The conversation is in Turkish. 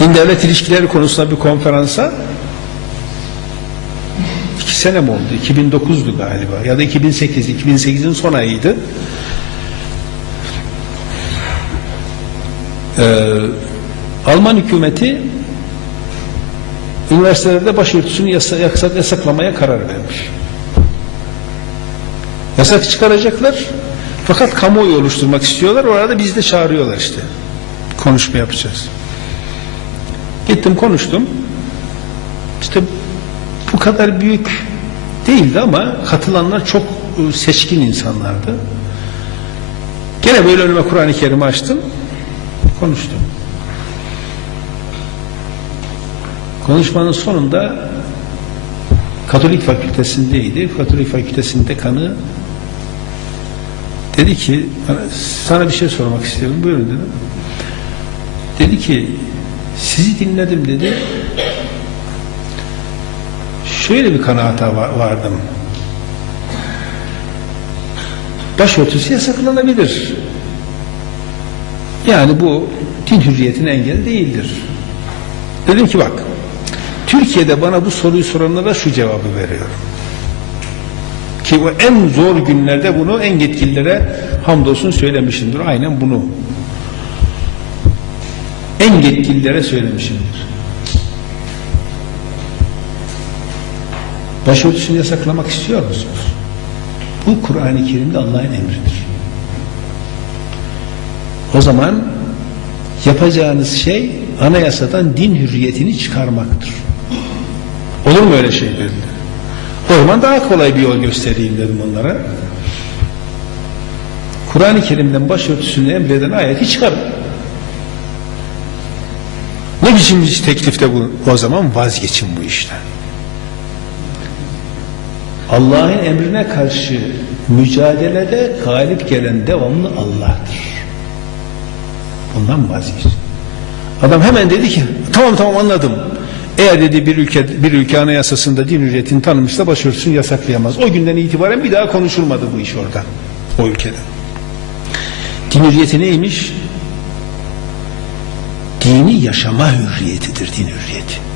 din devlet ilişkileri konusunda bir konferansa iki sene mi oldu? 2009'du galiba ya da 2008, 2008'in son ayıydı. Ee, Alman hükümeti üniversitelerde başörtüsünü yasa, yasak, yasaklamaya karar vermiş. Yasak çıkaracaklar fakat kamuoyu oluşturmak istiyorlar. Orada bizi de çağırıyorlar işte. Konuşma yapacağız. Gittim konuştum. İşte bu kadar büyük değildi ama katılanlar çok e, seçkin insanlardı. Gene böyle önüme Kur'an-ı Kerim'i açtım. Konuştum. Konuşmanın sonunda Katolik fakültesindeydi. Katolik fakültesinde kanı dedi ki "Bana- sana bir şey sormak istiyorum. Buyurun dedim. Dedi ki sizi dinledim dedi. Şöyle bir kanaata va- vardım. Başörtüsü yasaklanabilir. Yani bu din hürriyetine engel değildir. Dedim ki bak Türkiye'de bana bu soruyu soranlara şu cevabı veriyorum. Ki bu en zor günlerde bunu en yetkililere hamdolsun söylemişimdir. Aynen bunu. En yetkililere söylemişimdir. Başörtüsünü yasaklamak istiyor musunuz? Bu Kur'an-ı Kerim'de Allah'ın emridir. O zaman yapacağınız şey anayasadan din hürriyetini çıkarmaktır. Olur mu öyle şey dediler. O zaman daha kolay bir yol göstereyim dedim onlara. Kur'an-ı Kerim'den başörtüsünü emreden ayeti çıkarın. Ne biçim teklifte bu? O zaman vazgeçin bu işten. Allah'ın emrine karşı mücadelede galip gelen devamlı Allah'tır. Bundan vazgeçin. Adam hemen dedi ki tamam tamam anladım. Eğer dedi bir ülke bir ülke anayasasında din hürriyetini tanımışsa başörtüsünü yasaklayamaz. O günden itibaren bir daha konuşulmadı bu iş orada. O ülkede. Din hürriyeti neymiş? Dini yaşama hürriyetidir din hürriyeti.